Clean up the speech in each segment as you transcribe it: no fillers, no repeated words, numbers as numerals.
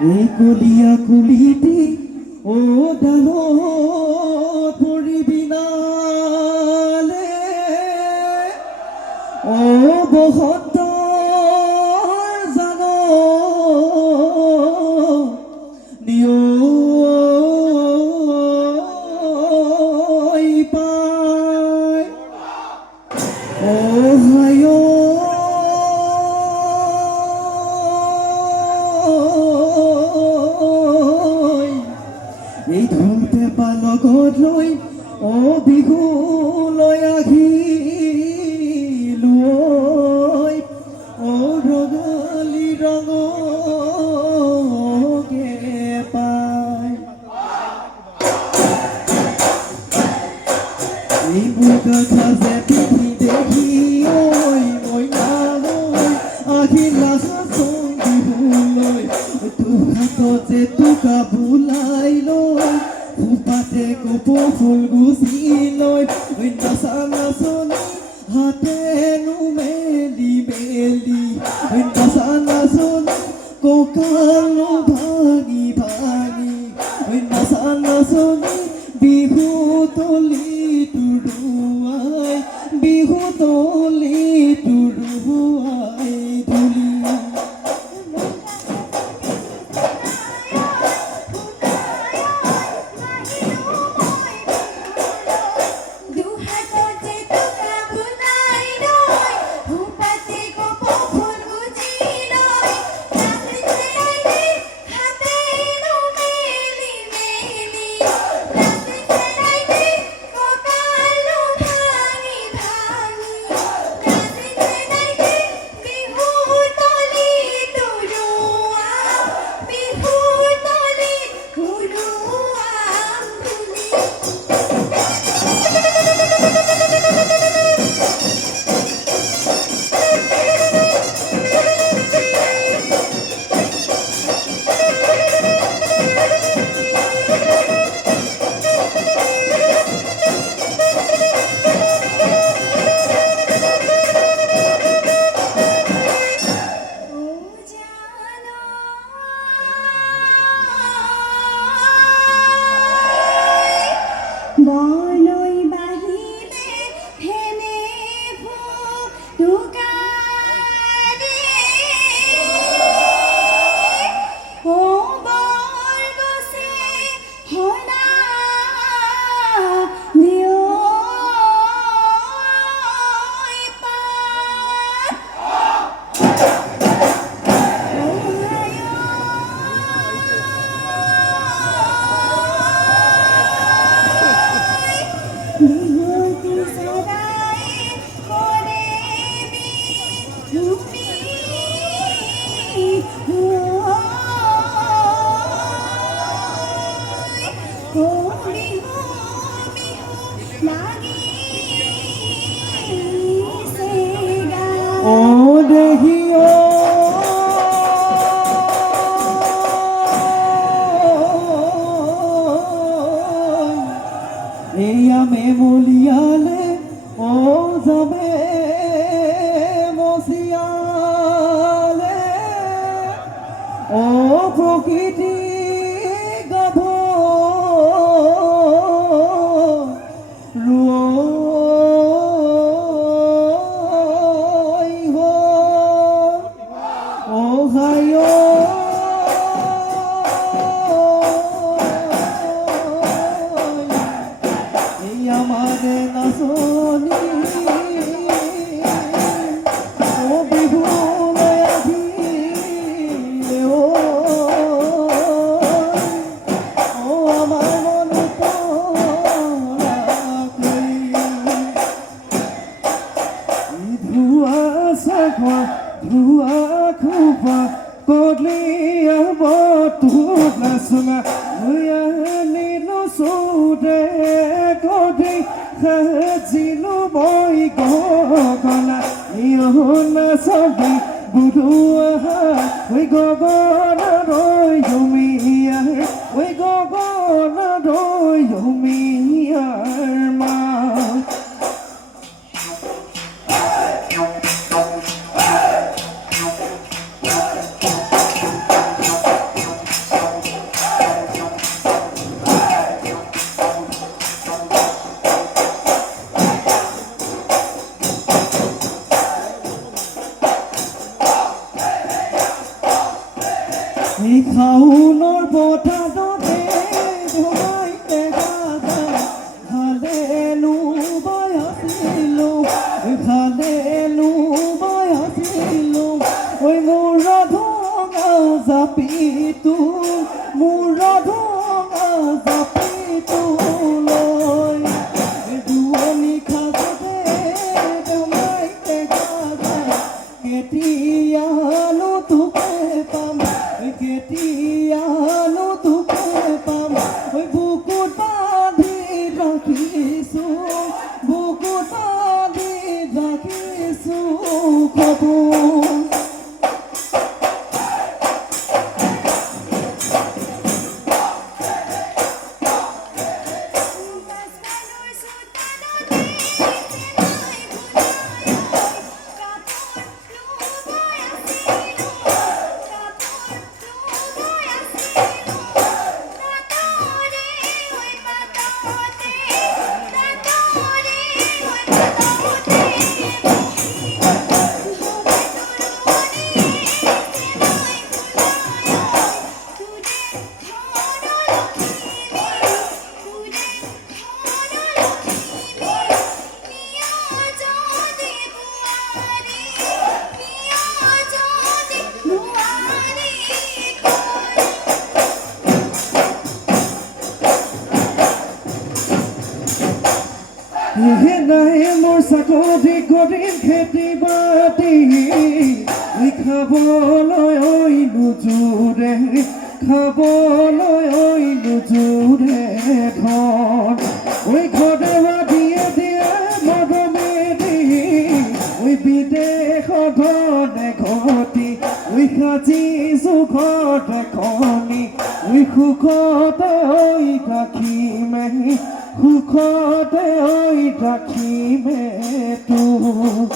এই কলিয়া কুলিটি ও ডালো পৰিবিনালে ও বসন্ত জানো নিয় পায় ও হায় এই ধুমতে পালকত লৈ ও বিহু লৈ আহিলো ও ৰঙালী ৰঙকে পায় এই মুগা সাজে পিঠি দেখি ঐ মইনালৈ আহিলা সাজোন বিহুলৈ তোৰ হাতত যে টোকা বোলাই লৈ ফুপাতে কপৌ ফুল গুচি লৈ নাচা নাচনি হাতেনো মেলি মেলি নাচা নাচনি কঁকালো ভাঙি ভাঙি নাচা নাচনি বিহু তলি তুৰুৱাই বিহু তলি তুৰুৱাই ধুলি বনৈ বাহিলে হেনে ফুটুকাৰে ও বৰগছে হলা নিয় বিহুতি সদাই কৰে বিহুতি ও বিহু বিহু লাগিছে গান ও দেহি এয়া মেমলিয়ালে ও যাবে মচিয়ালে ও প্রকৃতি গাভ রুয় ও হায় আমারে নাচনি ও বিহু লৈ আহিলে ও আমাৰ মন ধুৱা চাখোৱা ধুৱা খোপা কলিয়াব তোক নাচনা নীলো চৌদে কদি খাজিলো বই গগনা ইহনা সবি বুধুয়া ওই গগনা রই জমিয়া ওই গগনা রই জমিয়ার মা শাওনৰ বতাহতে ধমাইতে গাজা হালেলু বায়াছিলো হালেলু বায়াছিলো ঐ মোৰ ৰাধঙাও জাপিটো মোৰ ৰাধঙাও জাপিটো লৈ দুৱনি খাজতে ধমাইতে গাজা কেতিয়ানো তোকে পাম কেতিয়ানো তোকে পাম ঐ বুকুত বান্ধি ৰাখিছোঁ বুকুত বান্ধি ৰাখিছোঁ খবৰ নাই মোৰ চাকৰি কৰিম খেতি বাতি খাবলৈ নোজোৰে খাবলৈ নোজোৰে ঘৰ ঐ ঘৰে দিয়ে দিয়ে মৰমেদি ঐ বিদেশত ঘৰে ঘটি ঐ সাজিছো ঘৰে খনি ঐ সুখতে ঐ ৰাখিমে সুখতে ঐ ৰাখিমে তোক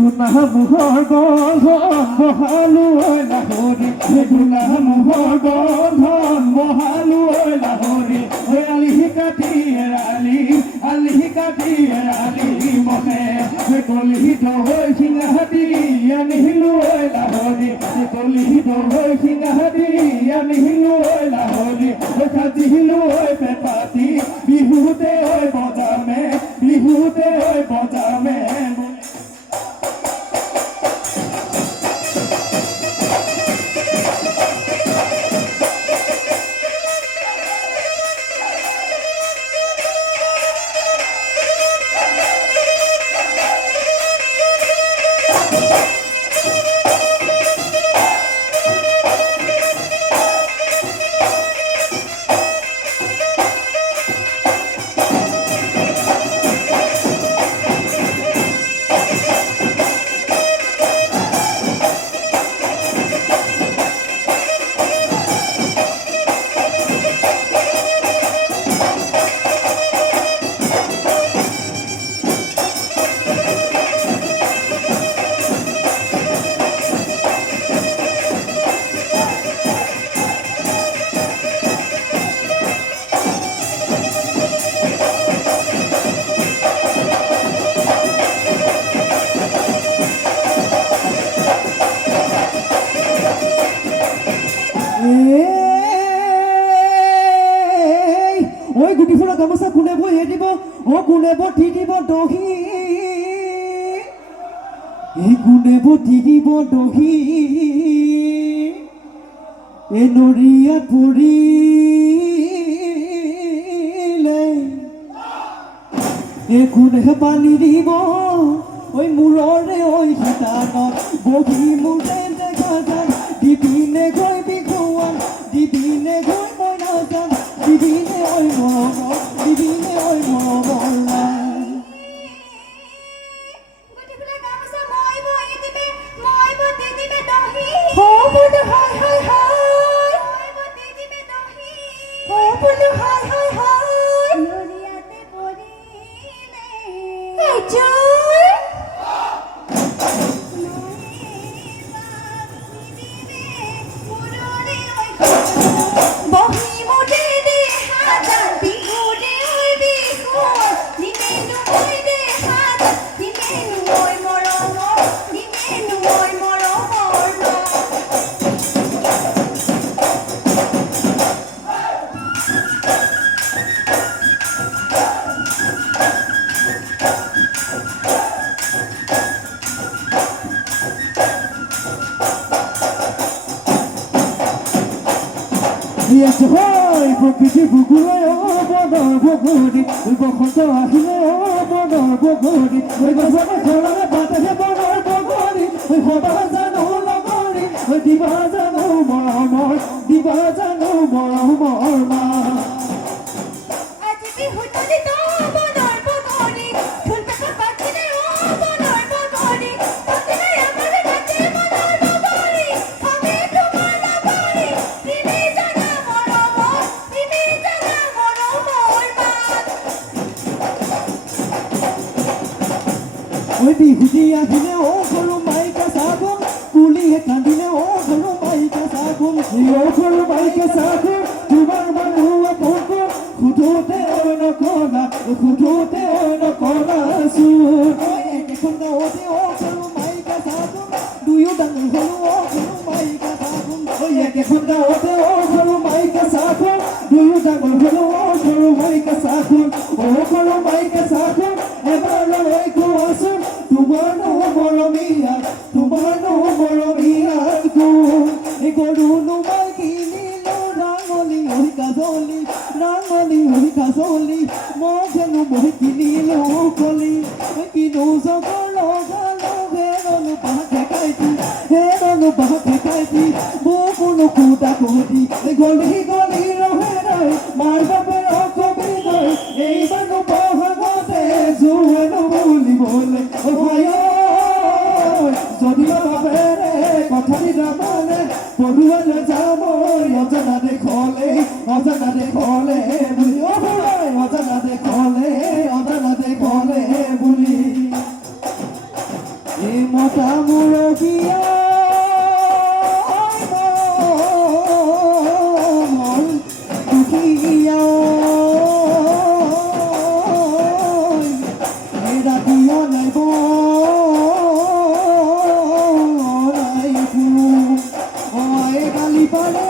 গুনাহ মুহৰ গন্ধন বহালো ঐ লাহৰি গুনাহ মুহৰ গন্ধন বহালো ঐ লাহৰি ঐ আলিহি কাটি এৰালি মনে কলিহিত হৈ সিংহাদি আনিলো ঐ লাহৰি কলিহিত হৈ সিংহাদি আনিলো ঐ লাহৰি সাজিলো ঐ পেপাতি বিহুতে ঐ বজামে গামোচা কোনে বৈ দিব কোনে বটি দিব দহি এই গুণে বটি দিব দহি এই নৰিয়াত পৰিলে এই গুণে পানী দিব ঐ মূৰৰে ঐ শিতানত বহি মোৰে দেখা যান দিবিনে গৈ বিখুৱান দিবিনে গৈ মই নাজান দিবিনে ঐ মৰমৰ দিবিনে ঐ মৰমৰ নাই গোটেইবিলাক গামোচা মই বৈ দিবে মই বতি দিবে দহি বোলো হাই হাই হাই মই বতি দিবে দহি বোলো হাই হাই হাই নৰিয়াতে পৰিলে এই জয় বহি মোৰে দেখা যান বিহুৰে ঐ বিহু দিমেনো মই দেখা যান দিমেনো মই মৰমৰ দিমেনো মই মৰমৰ Yes, hoy, প্ৰকৃতি বুকুলে বনৰ বগৰী বসন্ত আহিলে বনৰ বগৰী গছৰ খোলাৰে পাতেহে বনৰ বগৰী সদা জানো লগৰী দিবা জানো মৰমৰ দিবা জানো মৰমৰ মা আজি বিহু তলিত বনৰ বগৰী ঢোল পেঁপা বাজিলে বনৰ বগৰী বাজিলে আমাৰ ঘাটে বনৰ বগৰী আমি তোমাৰ লগৰী তুমি জানা মৰমৰ তুমি জানা মৰমৰ মাত ঐ বিহুতি আহিলে সৰু মাইকা চাবোন কুলিয়ে কান্দিলে সৰু মাইকা চাবোন সৰু মাইকা চাবোন তোমাৰ মানুহ আপোন খুঁটোতে নকলা খুঁটোতে নকলা চোন একেখন গাঁৱতে সৰু মাইকা চাবোন দুয়ো ডাঙৰ সৰু সৰু মাইকা চাবোন একেখন গাঁৱতে সৰু মাইকা চাবোন দুয়ো ডাঙৰ সৰু মাইকা চাবোন সৰু মাইকা চাবোন এবাৰলৈ কোৱাচোন তোমাৰ মৰমীয়া গুণ গৰুনো মই কিনিলো ৰাঙলী হৈ কাজলি মই জানো মই কিনিলো কলি কিনো জগৰ লগালো হেৰলো বাঁহে কাইটি বকুনো কুটা কুটি গলি ৰহে মাৰ বাপে অকবি গৈ এই মানুহ বহাগতে জুৱেনো বুলিবলৈ যদি বাপেৰে কথাটি নামানে পঢ়ুৱালে যাম অজানা দেখলে বুলি অজানা দেখলে বুলি এই মতা মুৰগীয়া দুখীয়া ৰাতিও নাইব গালি পাৰে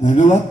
ধন্যবাদ।